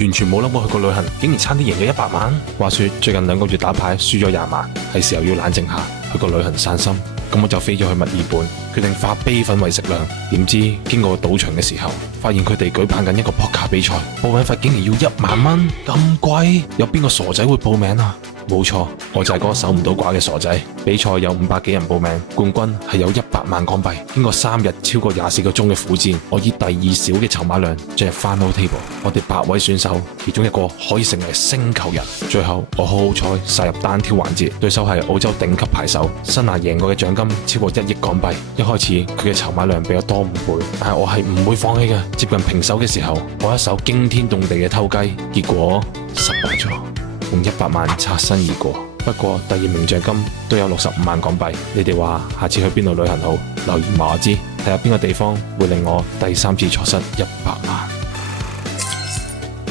完全冇諗過去個旅行竟然差啲贏咗100萬。話說最近2個月打牌輸咗20萬，係時候要冷靜下，去個旅行散心。咁我就飛咗去墨爾本，決定化悲憤為食量。點知經過賭場嘅時候，發現佢哋舉辦緊一個撲克比賽，報名費竟然要1萬蚊，咁貴，有邊個傻仔會報名啊？冇錯，我就係嗰個守唔到寡嘅傻仔。比賽有500幾人報名，冠軍係有100萬港幣。經過3日超過24個鐘嘅苦戰，我以第2少嘅籌碼量進入 Final Table。我哋8位選手，其中1個可以成為星球人。最後我好好彩殺入單挑環節，對手係澳洲頂級牌手，生涯贏過嘅獎金超過1億港幣。一開始佢嘅籌碼量比我多5倍，但係我係唔會放棄嘅。接近平手嘅時候，我一手驚天動地嘅偷雞，結果失敗咗，用100萬擦身而過。不過第2名獎金都有65萬港幣。你哋話下次去邊度旅行好？留言話我知，睇下邊個地方會令我第3次錯失100萬。